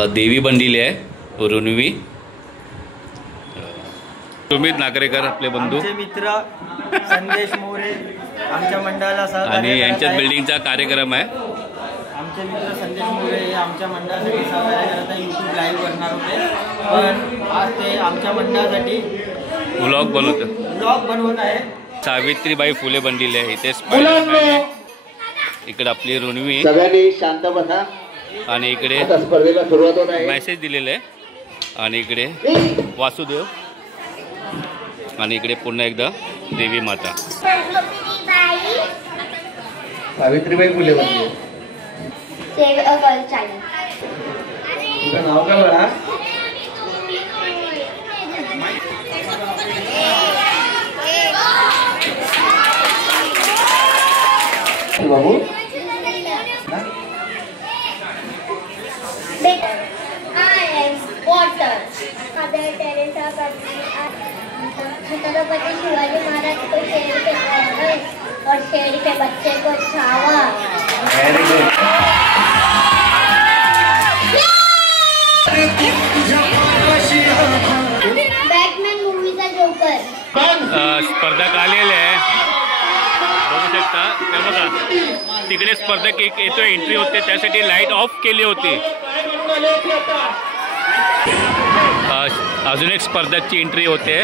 देवी बनलेली आहे ऋणवी. सुमित नागरेकर आपले बंधू, आमचे मित्र संदेश मोरे आमच्या मंडळाला आणि यांच्याच बिल्डिंगचा कार्यक्रम आहे. आमचे मित्र संदेश मोरे हे आमच्या मंडळासाठी सहकार्य करत आहे. यूट्यूब लाईव्ह करणार होते, पण आज ते आमच्या मंडळासाठी व्लॉग बनवत आहे. सावित्रीबाई फुले बनलेली आहे. इथे स्पायडरमॅन आहे. इकडे आपली ऋणवी. सगळ्यांनी शांत बसा. आणि इकडे स्पर्धेला सुरुवात होत आहे. मेसेज दिलेला आहे. आणि इकडे वासुदेव. आणि इकडे पुन्हा एकदा देवी माता. सावित्रीबाई फुले बनली. तुझं नाव काय बघा? बाबू छत्रपति शिवाजी महाराज को शेर के घर और शेर के बच्चे को छावा. बॅटमॅन मूवीचा जोकर. स्पर्धक आलेले आहे, बघू शकता. ते बघा तिकडे स्पर्धक एक येतो, एंट्री होते, त्यासाठी लाईट ऑफ केली होती. अजून एक स्पर्धकची एंट्री होते.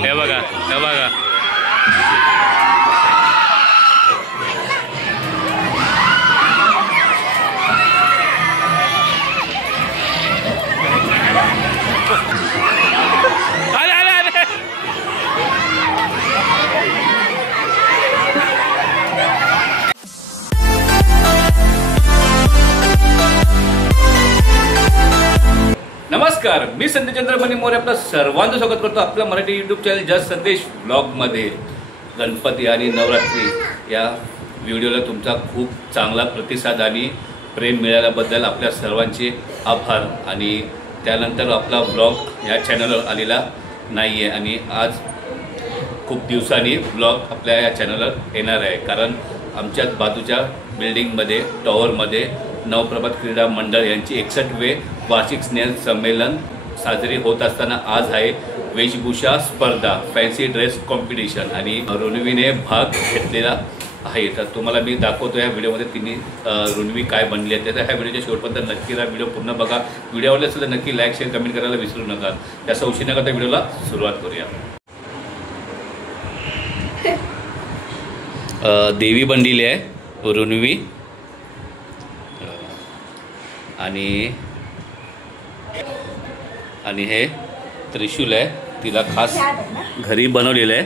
हे बघा, हे बघा. नमस्कार, मी संदेश चंद्रमणी मोरे आपलं सर्वांचं स्वागत करतो आपल्या मराठी यूट्यूब चॅनल जस्ट संदेश ब्लॉगमध्ये. गणपती आणि नवरात्री या व्हिडिओला तुमचा खूप चांगला प्रतिसाद आणि प्रेम मिळाल्याबद्दल आपल्या सर्वांचे आभार. आणि त्यानंतर आपला ब्लॉग या चॅनलवर आलेला नाही आहे, आणि आज खूप दिवसांनी ब्लॉग आपल्या या चॅनलवर येणार आहे. कारण आमच्याच बाजूच्या बिल्डिंगमध्ये टॉवरमध्ये नवप्रभात क्रीडा मंडळ यांची 61वे वार्षिक स्नेह संमेलन साजरी होत असताना आज आहे वेशभूषा स्पर्धा, फॅन्सी ड्रेस कॉम्पिटिशन, आणि ऋणवीने भाग घेतलेला आहे. तर तुम्हाला मी दाखवतो या व्हिडिओमध्ये तिने ऋणवी काय बनली आहे. तर ह्या व्हिडिओच्या शेवटपर्यंत नक्की हा व्हिडिओ पूर्ण बघा. व्हिडिओ आवडला असेल तर नक्की लाईक शेअर कमेंट करायला विसरू नका. त्याचा उशीर न करता व्हिडिओला सुरुवात करूया. देवी बनलेली आहे ऋणवी. आणि हे त्रिशूल आहे, तिला खास घरी बनवलेलं आहे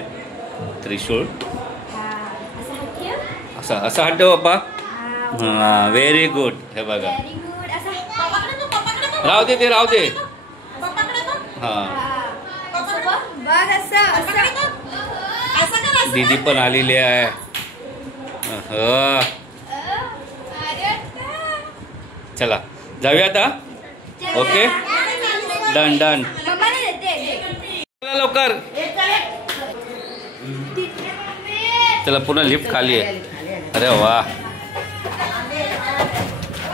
त्रिशूल. असं हात ठेव बाप्पा. हां, व्हेरी गुड. हे बघा, राहू दे, ते राहू दे. हां, दीदी पण आलेली आहे. चला जाऊया आता. Okay, done done. लवकर चला, पुन्हा लिफ्ट खाली आहे. अरे वा,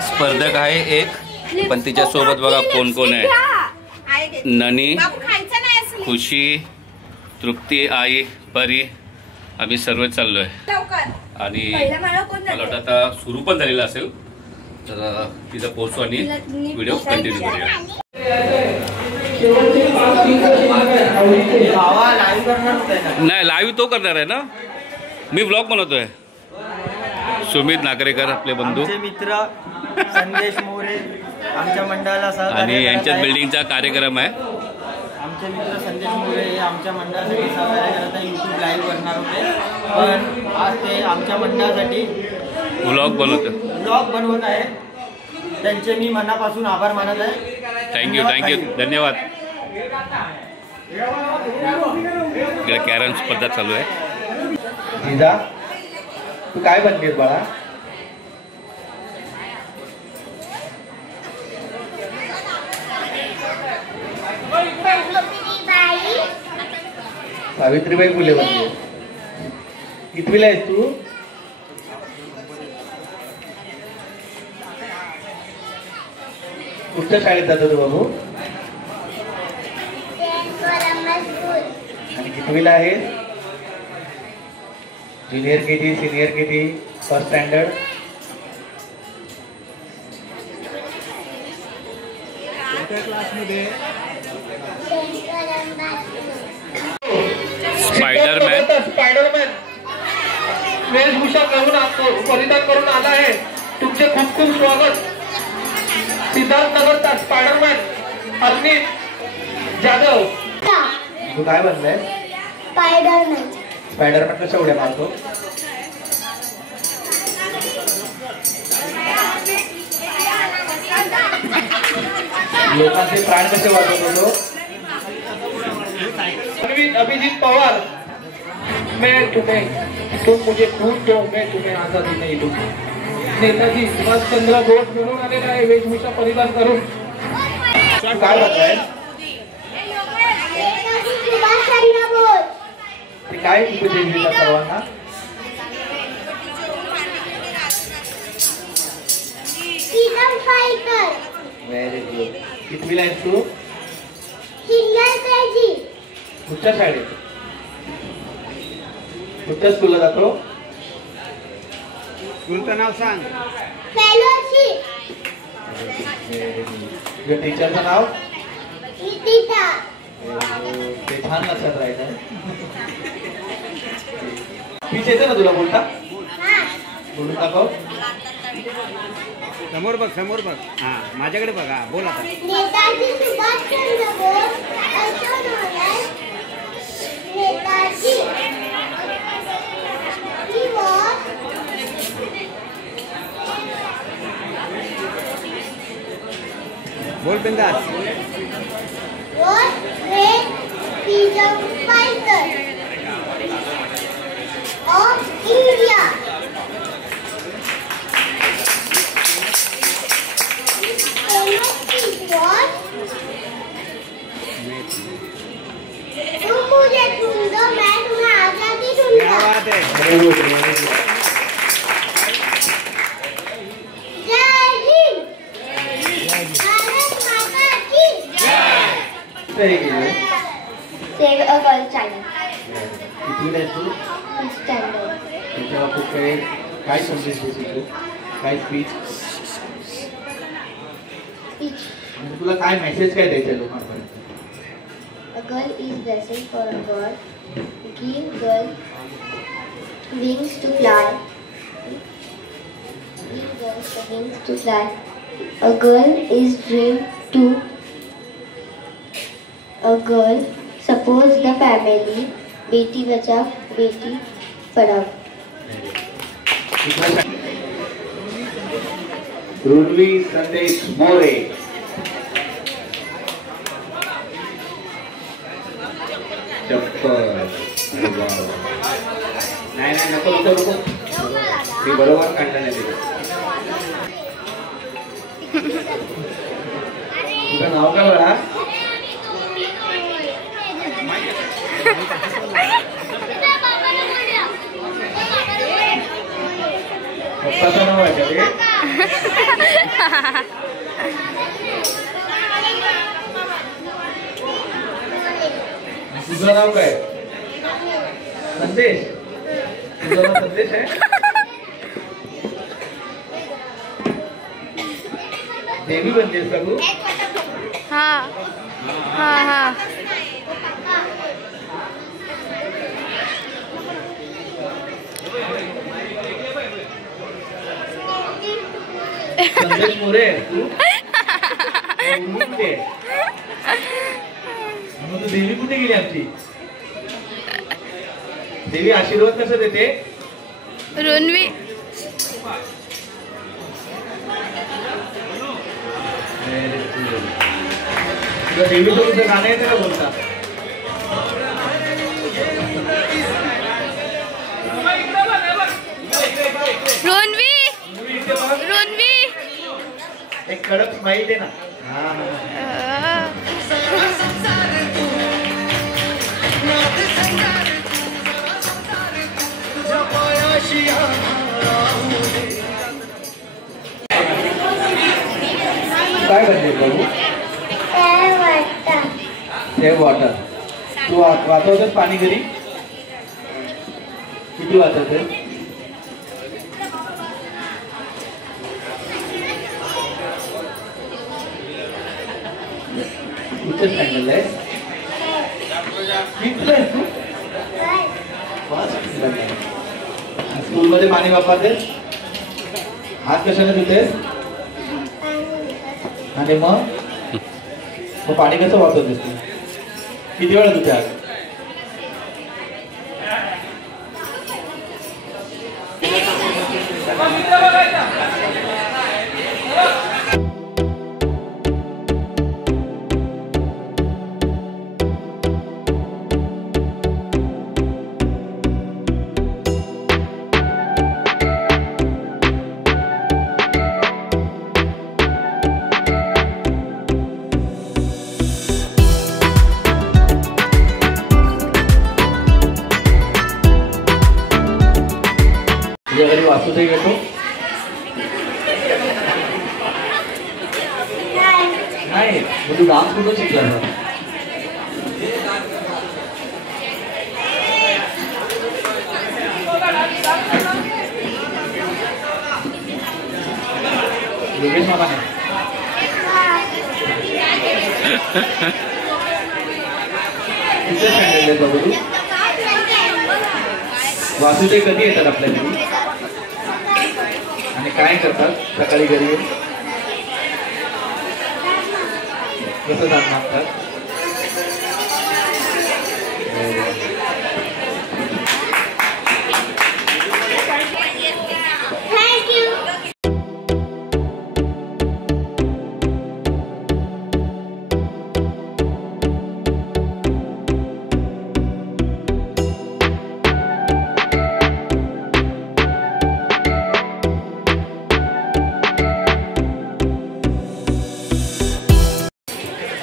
स्पर्धक आहे एक, पण तिच्या सोबत बघा कोण कोण आहे. ननी, खुशी, तृप्ती, आई, परी, आम्ही सर्व चाललोय. आणि मला वाटतं आता सुरू पण झालेला असेल, तर तिचा पोहोचू आणि व्हिडिओ कंटिन्यू करूया. नाही, लाईव्ह तो करणार आहे ना, मी ब्लॉग बनवतोय. सुमित नागरेकर आपले बंधू, आमचे मित्र संदेश मोरे आमच्या मंडळाला आणि यांच्याच बिल्डिंगचा कार्यक्रम आहे. आमचे मित्र संदेश मोरे हे आमच्या मंडळासाठी सहकार्य करत आहे. यूट्यूब लाईव्ह करणार होते, पण आज ते आमच्या मंडळासाठी व्लॉग बनवत आहे. त्यांचे मी मनापासून आभार मानत आहे. थँक्यू, धन्यवाद. इकडे कॅरम स्पर्धा चालू आहे. जिजा, तू काय बनलीस बाळा? सावित्रीबाई फुले बनली. कितवीला आहेस तू? कुठच्या शाळेत जातो तू बाबू? आणि कितवीला आहे? Junior KG, senior KG, first standard? कोणत्या क्लासमध्ये? स्पायडरमॅन वेशभूषा परिधान करून आला आहे. तुमचे खूप खूप स्वागत. सिद्धार्थ नगरचा स्पायडरमॅन अर्नित जाधव. तू काय बनलाय? स्पायडरमॅन. स्पायडरमॅन कशा उड्या मारतो? लोकांचे प्राण कसे वाचवतो तो? अभिजीत पवार. तुम मुझे खून दो, मैं तुम्हें आजादी नहीं दूं. नेताजी सुभाषचंद्र बोस म्हणून आलेला आहे वेशभूषा परिधान करून. काय बनलाय? सुभाषचंद्र बोस. ते काय उपदेश देतात सर्वांना? Freedom fighter. Very good. कितवीला आहेस तू? Senior KG. कुठच्या शाळेत? कुठच्या स्कूलला जातो? स्कूलचं नाव सांग. फेलोशिप. तुझ्या टीचरचं नाव? निकिता. ते छान लक्षात राहिलं. स्पीच येते ना तुला बोलता? बोलून दाखव. समोर बघ, समोर बघ. हा, माझ्याकडे बघा. बोल आता. Netaji Subhashchandra Bose also known as Netaji. He was बोल बिंदास. great freedom fighter of India. His famous speech was, तुम मुझे चुन दो, मैं तुम्हें आजादी क्या दूंगा. बात है. Very good, very good. जय हिंद. भारत माता की जय. Very good. Save a girl child. कितवीला आहेस तू? Standard. त्याच्या बाबतीत काय संदेश देशील तू? काय स्पीच? Speech. म्हणजे तुला काय मेसेज काय द्यायचा लोकांपर्यंत? A girl is blessing for God. Give girl wings to fly. Give girl the wings to fly. A girl is dream to. A girl supports the family. Beti Bachao, Beti Padhao. रुन्वी संदेश मोरे. चप्पल. नाही नाही नको नको नको. ती बरोबर काढलं नाही तिथे. तुझं नाव काय बघा? पप्पाचं नाव आहे का ते? तुझं नाव काय? संदेश. तुझं नाव संदेश आहे? देवी बनतेस का तू? हाँ हाँ हाँ. संदेश मोरे तू? कुठे? मग तू देवी कुठे गेली आमची? देवी आशीर्वाद कसं देते? रुन्वी. तुला देवी सोबत गाणं येते का बोलता? रुन्वी. रुन्वी. एक कडक स्माईल दे ना. काय बनले बाबू? Save water. तू वाचवतोस पाणी घरी? किती वाचवते? कुठे सांगितलं आहे? स्कूलमध्ये पाणी वापरतेस? हात कशाने धुतेस? आणि मग पाणी कसं वाचवतेस तू? किती वेळा धुते आज? तुझ्या घरी वासुदेव येतो? नाही. मग तू डान्स कुठं शिकला ना? योगेश मामाने. किती सांगितले बाबू तू? वासुदेव कधी येतात आपल्या घरी आणि काय करतात सकाळी घरी? कसं जाण मागतात?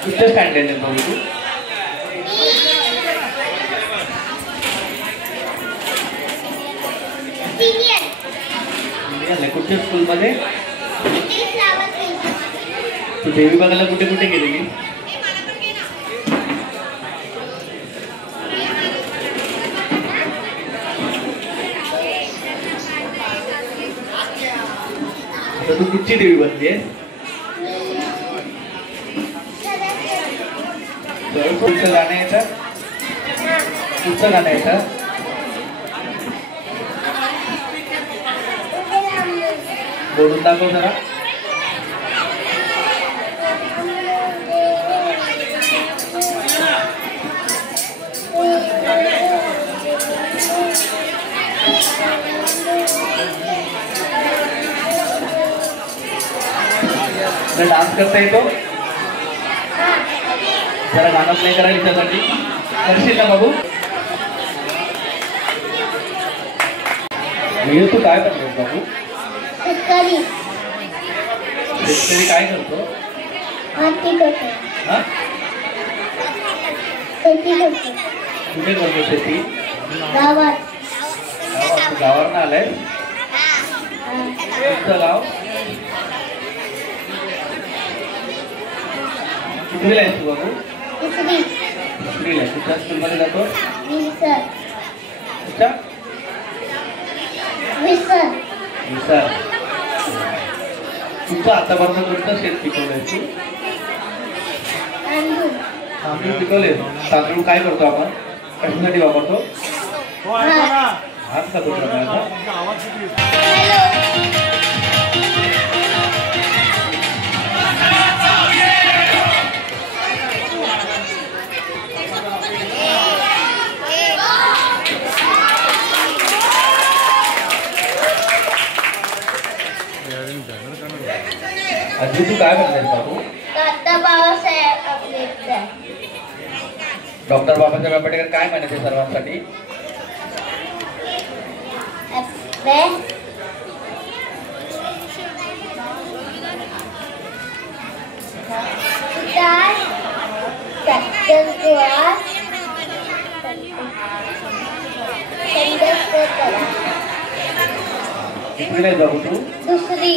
कुठे स्टँडर्ड आहे बाबू तू? कुठे स्कूलमध्ये? तू देवी बघायला कुठे कुठे गेलेली? आता तू कुठची देवी बनली आहे? कुठचं गाणं येतं? कुठचं गाणं येतं? बोलून दाखव जरा. डान्स करता येतो? जरा गाणं प्ले करा हिच्यासाठी. करशील ना बाबू? तू काय करतोस बाबू? शेतकरी काय करतो? कुठे करतो शेती? गावात. गावावरनं आलाय? तुमचं गाव? कितवीला आहेस तू बाबू? तिसरीला. कुठल्या स्कूलमध्ये जातो? कुठच्या? विसर. तुमचं आतापर्यंत कोणतं शेत पिकवलंय तू? तांदूळ पिकवले. तांदूळ काय करतो आपण? कशासाठी वापरतो? हात खातो प्रकारचा. आजी तू काय म्हणतेस बाबू? डॉक्टर बाबासाहेब आंबेडकर काय म्हणायचे सर्वांसाठी? कितवीला जाऊ तू? दुसरी.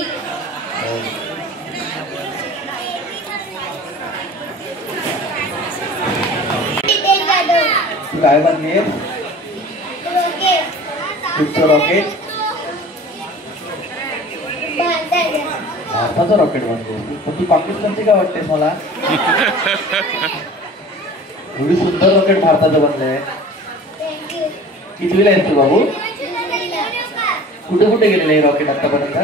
तू काय बनली रॉकेट कुठचं रॉकेट भारताचं रॉकेट बनली पण तू पाकिस्तानची काय वाटतेस मला एवढी सुंदर रॉकेट भारताचं बनलंय थँक्यू कितवीला आहेस तू बाबू कुठे कुठे गेलेलं आहे रॉकेट आतापर्यंत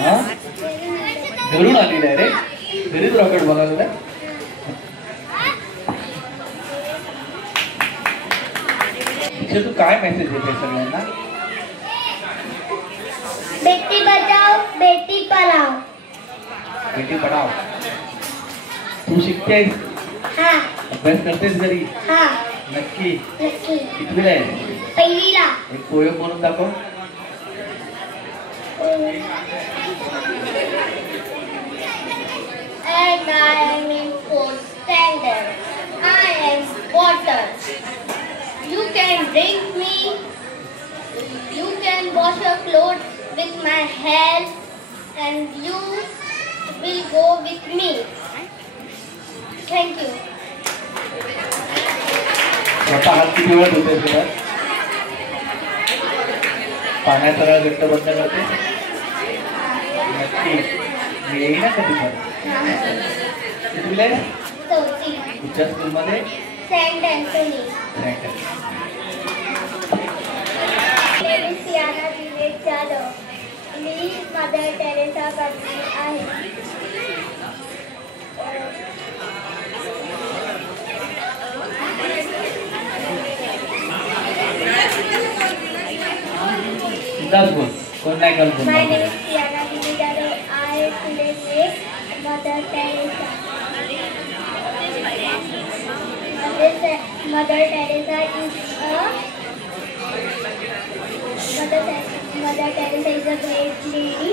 हा घरून आली डायरेक्ट घरीच रॉकेट बनवलं तू काय मेसेज देते सगळ्यांना बेटी बचाओ बेटी पढ़ाओ बेटी पढाव तू शिकतेस हा अभ्यास करतेस घरी हा नक्की नक्की कितवीला आहे पहिलीला एक पोयम बोलून दाखव And I am in fourth standard. I am water. You can drink me. You can wash your clothes with my hair, and you will go with me. Thank you. स्वतः हात किती वेळ धुतेस तुला पाण्यात सरळ घट्ट बंद करते नक्की मी येईन ना कधी पण कितवीला आहे चौथी तुझ्या स्कूलमध्ये सेंट अँथोनी सियाना विवेक जाधव. मी मदर टेरेसा करते आहे. सिद्धार्थ बोल कोण नाही काल बोल My name is Siana Viveक Jadhav. I today make Mother Teresa. Mother Teresa is a great lady.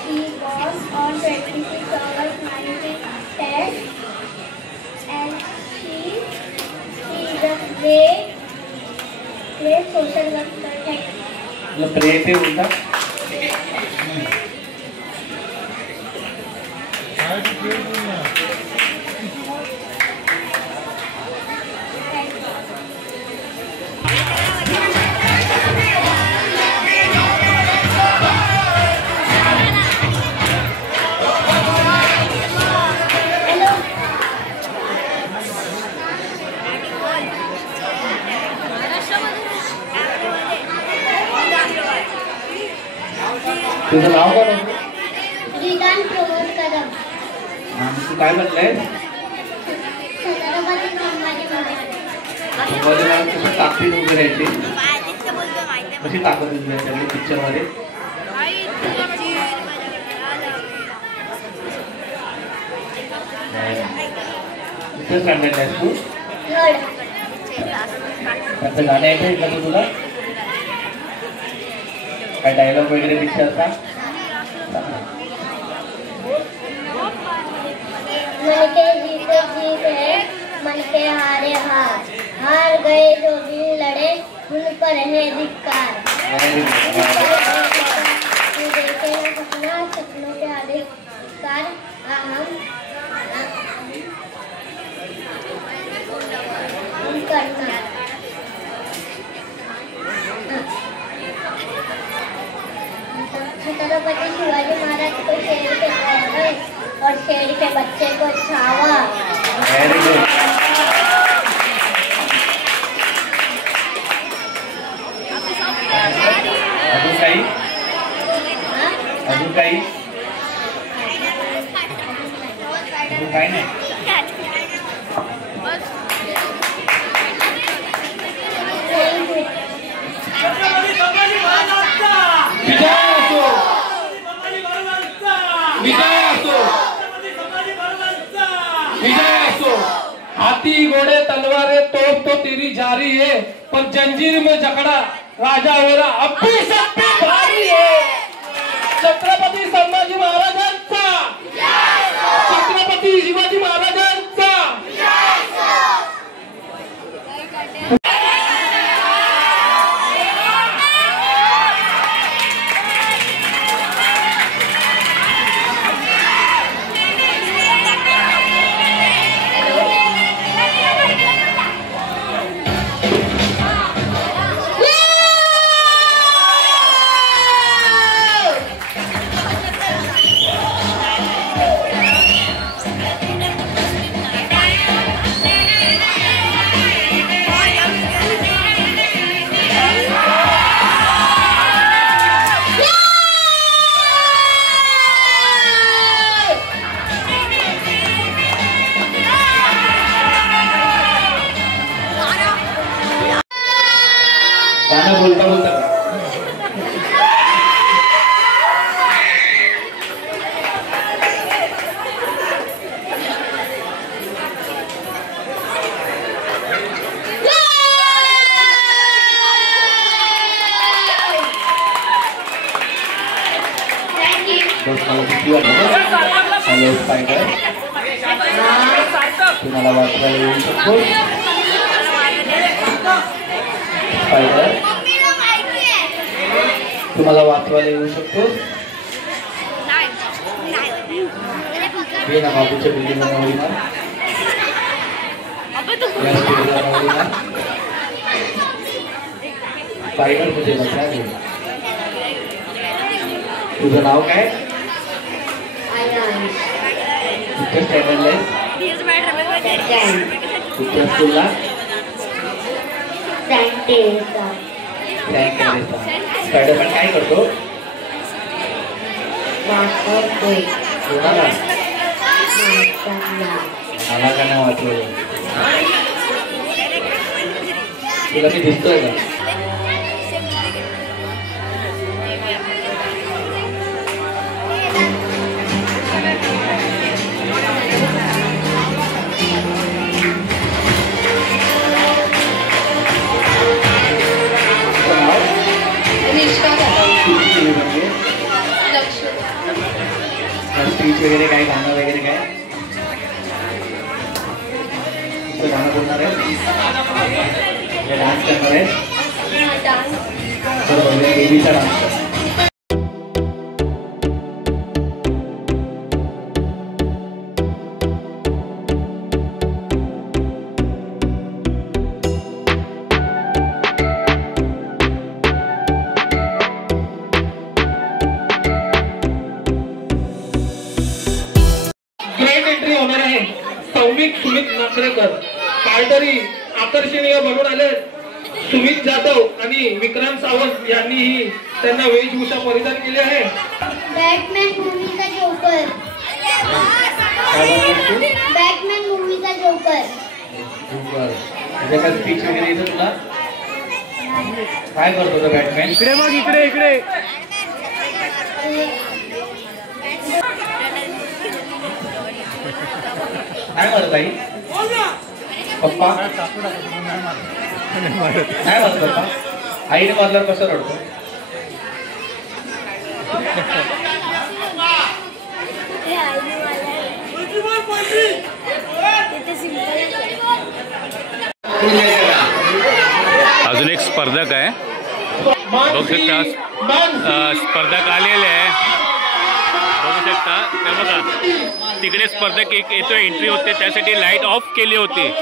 She was on 26 August 1910, and she is a great social worker. Thank you. तुला प्रे येते बोलता तुझं नाव काय विधान प्रमोद कदम. तू काय म्हणलंय छत्रपती संभाजी महाराज. कसं ताकदीत उभे राहायची कशी ताकद दिली आहे सगळी पिक्चर मध्ये कुठे स्टँडर्ड आहेस तू थर्ड. त्यांचं गाणं येतं का तू तुला काय डायलॉग वगैरे पिक्चरचा मन के जीते जीत है, मन के हारे हार. हार गए जो दिल लड़े, उन पर है धिक्कार. तू देखे न सपना, सपनों के आविष्कार. हम करना. छत्रपति शिवाजी महाराज को शेर के पैर और शेर के बच्चे को छावा. व्हेरी गुड अजून काही अजून काही अजून काही नाही विजय असो. हाथी घोड़े तलवारें तोप तो तेरी जारी है, पर जंजीर में जकड़ा राजा होना अब भी सब पे भारी है. छत्रपती संभाजी महाराजांचा, छत्रपती शिवाजी महाराजांचा. हॅलो स्पायडर, तुम्हाला वाचवायला येऊ शकतो स्पायडर, तुम्हाला वाचवायला येऊ शकतो. ये ना बाबूच्या बिल्डिंगला मावळी मार, या स्टेजला मावळी मार. स्पायडर तुझे लक्षात घे. तुझं नाव काय? कुठच्या स्टँडर्डला आहेस? कुठच्या स्कूलला? स्पायडरमॅन काय करतो? कोणाला? मला का नाही वाचवलं? तुला मी दिसतोय का? स्पीच वगैरे काय, गाणं वगैरे काय? तुझं गाणं बोलणार आहे? डान्स करणार आहे? बरोबर, बेबीचा डान्स कर. सुमित नाचरेकर काहीतरी आकर्षणीय बनून आले. सुमित जाधव आणि विक्रांत सावंत यांनीही त्यांना वेशभूषा परिधान केली आहे. बॅटमॅन मूवीचा जोकर, बॅटमॅन मूवीचा जोकर. त्याच्या स्पीच वगैरे येतं तुला? काय करतो तो बॅटमॅन? इकडे बघ, इकडे इकडे. काय म्हणत आई? पप्पा काय म्हणत पप्पा? आईने मारल्यावर कसं रडतो? अजून एक स्पर्धक आहे, बघू शकता. स्पर्धक आलेले आहे, बघू शकता. त्या बघा तिकडे स्पर्धक एक येतो, एंट्री होते, त्यासाठी लाईट ऑफ केली होती.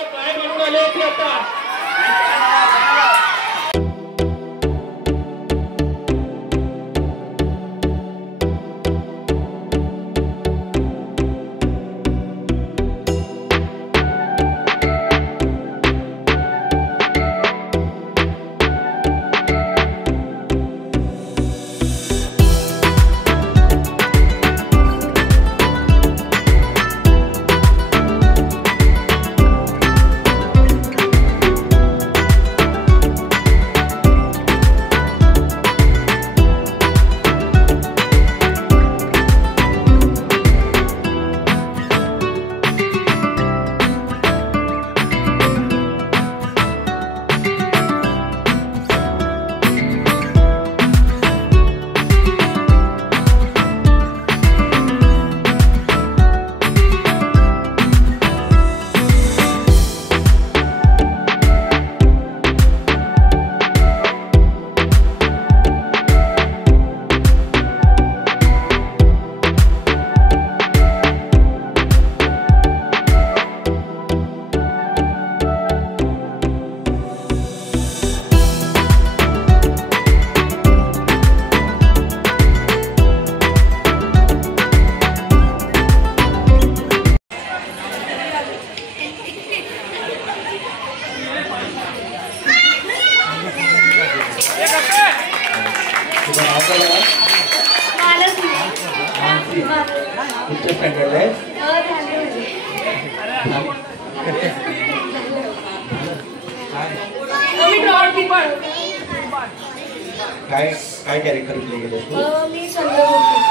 काय काय कॅरेक्टर प्ले केलं तू? मी चंद्रमुखी.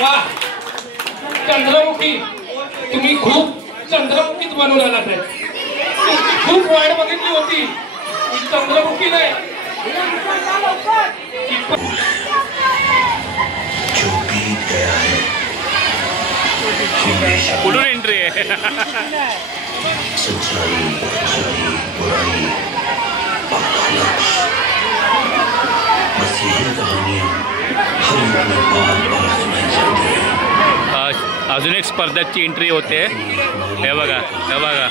वा, चंद्रमुखी. तुम्ही खूप चंद्रमुखीच बनवून आलात. खूप वाट बघितली होती, चंद्रमुखी नाही जो बीत गया है कुठून एंट्री आहे? सच्चाई बुराई और लालच, बस यही कहानियां हर युग में बार बार सुनाई जाती हैं। अजून एक स्पर्धकची एंट्री होते. हे बघा, हे बघा.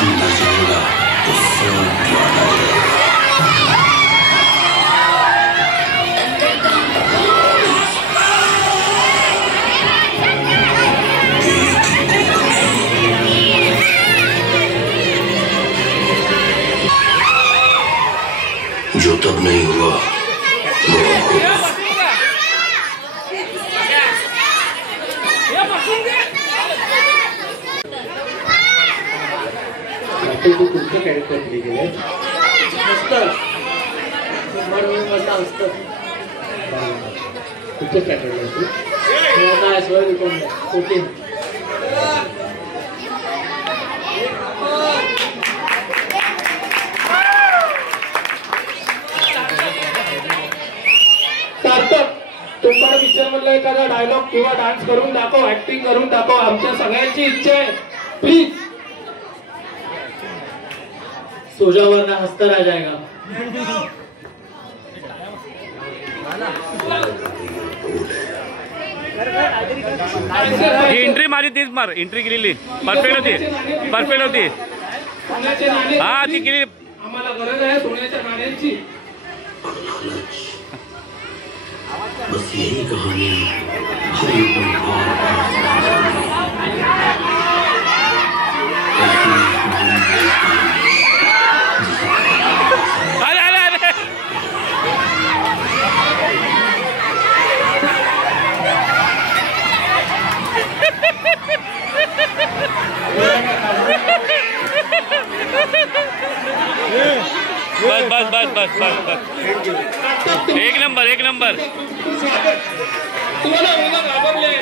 अंदर जाएगा तो सब याद आ जाएगा। जो तब नहीं हुआ वो होगा। तुमचं कॅरेक्टर प्ले केलं मस्त तुमचं कॅरेक्टर ओके. तुम्हाला पिक्चर मधला एखादा डायलॉग किंवा डान्स करून दाखव, ऍक्टिंग करून दाखव. आमच्या सगळ्यांची इच्छा आहे. प्लीज. सोजा वरना हंसता रह जाएगा. एंट्री मारी तीच मार. एंट्री केलेली परफेक्ट होती, परफेक्ट होती. हा ती केली. आम्हाला गरज आहे सोन्याच्या नाण्यांची. बस यही कहानियां हर युग में बार बार सुनाई जाती हैं. अरे अरे अरे बस बस बस बस बस बस. एक नंबर, एक नंबर. तुम्हाला मुलं घाबरले.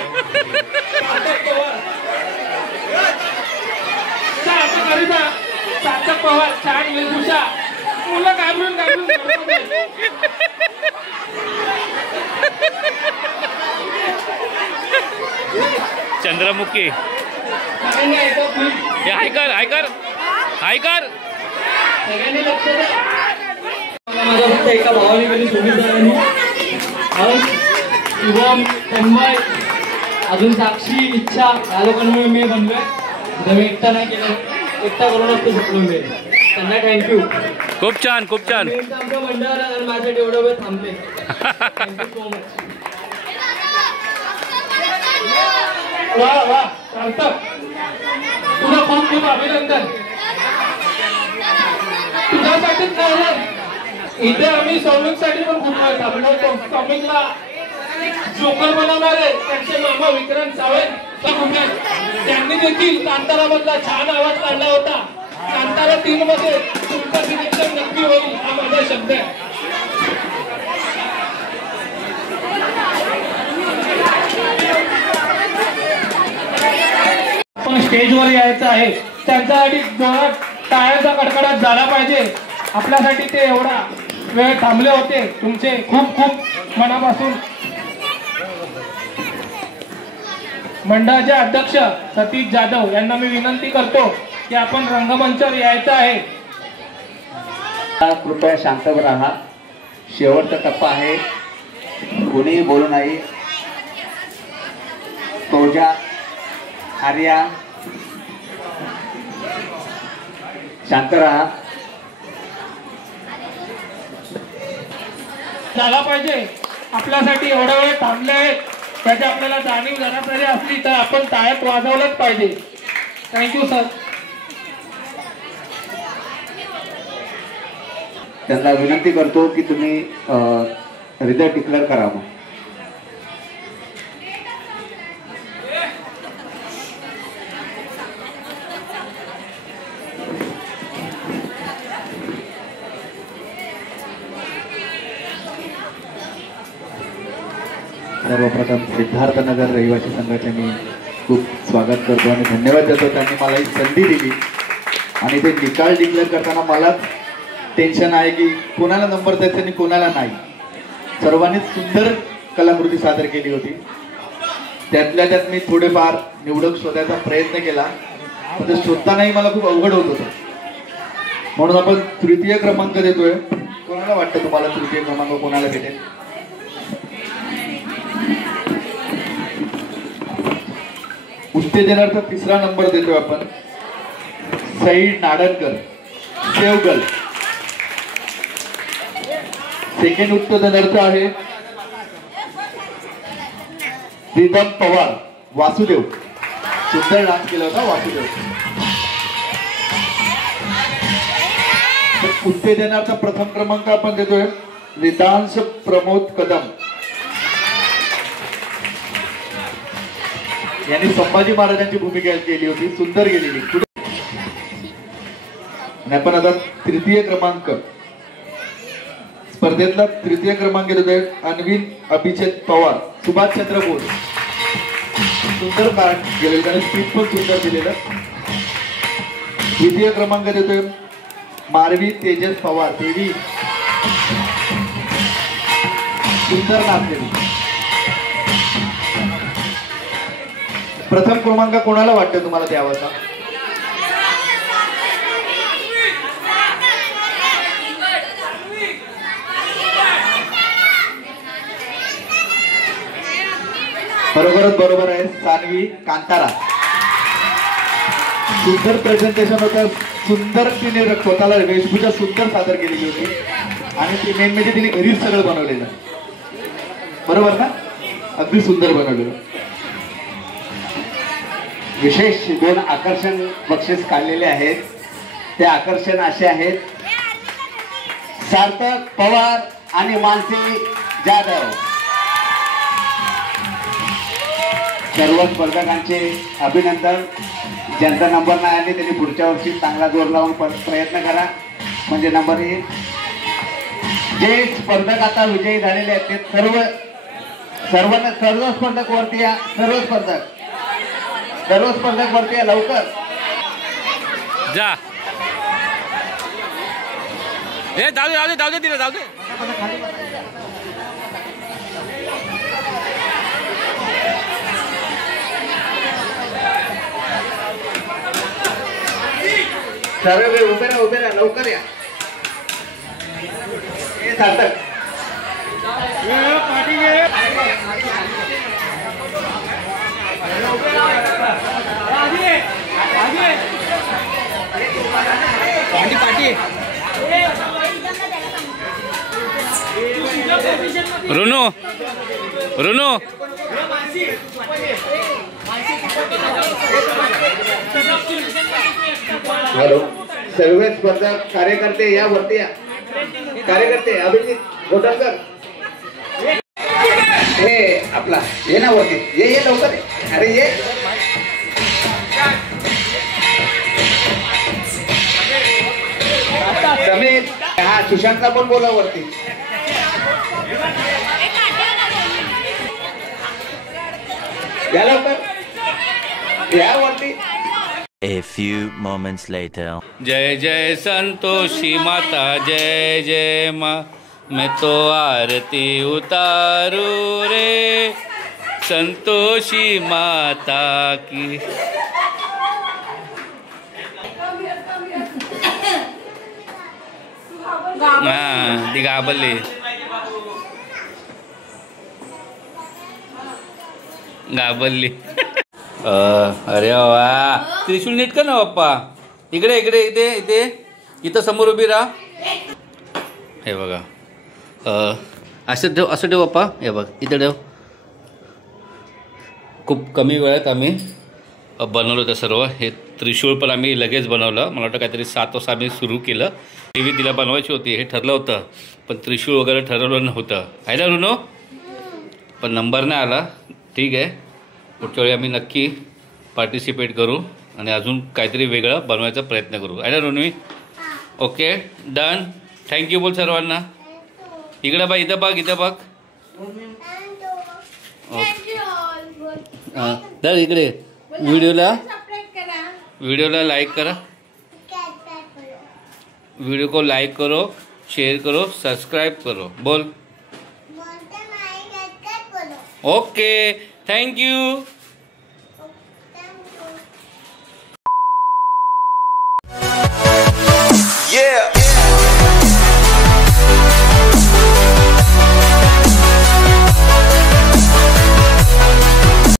सार्थक पवार छान वेशभूषा. मुलं घाबरून घाबरून चंद्रमुखी. हे हाय कर, हाय कर, हाय कर. सगळ्यांनी लक्ष द्या. माझ्या फक्त एका भावाने कधी सोडून शुभम, तन्मय, अजून साक्षी, इच्छा या लोकांमुळे मी बनलोय. मी एकटा नाही केलं, एकटा करूनच तो शिकलो मी. त्यांना थँक्यू. खूप छान, खूप छान. आमच्या मंडळाला माझ्यासाठी एवढं वेळ थांबले. Thank you so much. वा वा सार्थक, तुला खूप खूप अभिनंदन. तुझ्यासाठीच नाही, इथे आम्ही सौमिकसाठी पण खूप वेळ थांबलो होतो. सौमिकला जोकर बनवणारे त्यांचे मामा विक्रांत सावंत त्यांनी देखील कांतारा मधला छान आवाज काढला होता. कांतारा 3 मध्ये तुमचं सिलेक्शन नक्की होईल हा माझा शब्द आहे. पण स्टेजवर यायचं आहे त्यांच्यासाठी जोरात टाळ्यांचा कडकडाट झाला पाहिजे. आपल्यासाठी ते एवढा वेळ थांबले होते. तुमचे खूप खूप मनापासून. मंडळाचे अध्यक्ष सतीश जाधव यांना मी विनंती करतो की आपण रंगमंचावर यायचं आहे. कृपया शांत राहा. शेवटचा टप्पा आहे. कोणीही बोलू नाही. तोजा, आर्या शांत राहा. झाला पाहिजे. आपल्यासाठी एवढा वेळ थांबले आहेत त्याची आपल्याला जाणीव झाला पाहिजे. असली तर आपण टाळ्यात वाजवलंच पाहिजे. Thank you sir. त्यांना विनंती करतो की तुम्ही रिझल्ट डिक्लेअर करावं. सर्वप्रथम सिद्धार्थनगर रहिवासी संघाचे मी खूप स्वागत करतो आणि धन्यवाद देतो, त्यांनी मला ही संधी दिली. आणि ते निकाल डिक्लेअर करताना मलाच टेन्शन आहे की कोणाला नंबर द्यायचा आणि कोणाला नाही. सर्वांनीच सुंदर कलाकृती सादर केली होती. त्यातल्या त्यात मी थोडेफार निवडक शोधायचा प्रयत्न केला, पण ते शोधतानाही मला खूप अवघड होत होतं. म्हणून आपण तृतीय क्रमांक देतोय. कोणाला वाटतं तुम्हाला तृतीय क्रमांक कोणाला भेटेल? उत्तेजनार्थ तिसरा नंबर देतोय आपण सईद नाडनकर, सेवगल. सेकंड उत्तेजनार्थ आहे रिदम पवार, वासुदेव. सुंदर डान्स केला होता वासुदेव. उत्तेजनार्थ प्रथम क्रमांक आपण देतोय वेदांश प्रमोद कदम. यांनी संभाजी महाराजांची भूमिका केली होती, सुंदर गेलेली. आपण आता तृतीय क्रमांक स्पर्धेतला तृतीय क्रमांक देतोय अन्विन अभिषेक पवार, सुभाषचंद्र बोस. सुंदर कारण गेलेलं, त्याने स्पीड पण सुंदर दिलेलं. द्वितीय क्रमांक देतोय मारवी तेजस पवार, देवी. सुंदर नाचलेली. प्रथम क्रमांक कोणाला वाटतं तुम्हाला द्यावाचा? बरोबरच बरोबर आहे, सानवी कांतारा. सुंदर प्रेझेंटेशन होतं, सुंदर तिने स्वतःला वेशभूषा सुंदर सादर केलेली होती आणि ती मेन म्हणजे तिने घरीच सगळं बनवलेलं. बरोबर ना? अगदी सुंदर बनवलेलं. विशेष 2 आकर्षण बक्षीस काढलेले आहेत. ते आकर्षण असे आहेत सार्थक पवार आणि मानसी जाधव. सर्व स्पर्धकांचे अभिनंदन. ज्यांचा नंबर नाही आले त्यांनी पुढच्या वर्षी चांगला जोर लावून प्रयत्न करा, म्हणजे नंबर येईल. जे स्पर्धक आता विजयी झालेले आहेत ते सर्व स्पर्धक वरती या. सर्व स्पर्धक वरती या लवकर. जा हे जाऊ दे तिला जाऊ दे. सर्व उभे राहा लवकर या. हे सार्थक रुनो हॅलो. सर्व स्पर्धक कार्यकर्ते या वरती या. कार्यकर्ते अभिजित गोटलकर हे आपला ये ना वरती. ये लवकर. अरे ये. समीर हा सुशांतला पण बोला वरती. या लवकर या वरती. A few moments later. जय जय संतोषी माता, जय जय माँ, मैं तो आरती उतारू रे संतोषी माता की. हाँ ती घाबरली. अरे वा, त्रिशूल नीट कर ना पप्पा. इकडे इकडे इथे इथे इथं समोर उभी राहा. हे बघा असं ठेव पप्पा. हे बघ इथं ठेव. खूप कमी वेळात आम्ही बनवलं होतं सर्व. हे त्रिशूळ पण आम्ही लगेच बनवलं. मला वाटतं काहीतरी 7 वाजता आम्ही सुरू केलं. टी तिला बनवायची होती हे ठरलं होतं, पण त्रिशूळ वगैरे ठरवलं नव्हतं. आहे ना रुनो? पण नंबर नाही आला. ठीक आहे, पुढच्या वेळी आम्ही नक्की पार्टिसिपेट करू आणि अजून काहीतरी वेगळं बनवायचा प्रयत्न करू. आहे ना रुनवी? Okay done. थँक्यू बोल सर्वांना. इकडे बघ, इथं बघ, इथं बघ. हां तर इकडे वीडियोला लाइक करा, वीडियो को लाइक करो, शेयर करो, सब्सक्राइब करो, बोल ओके थैंक यू।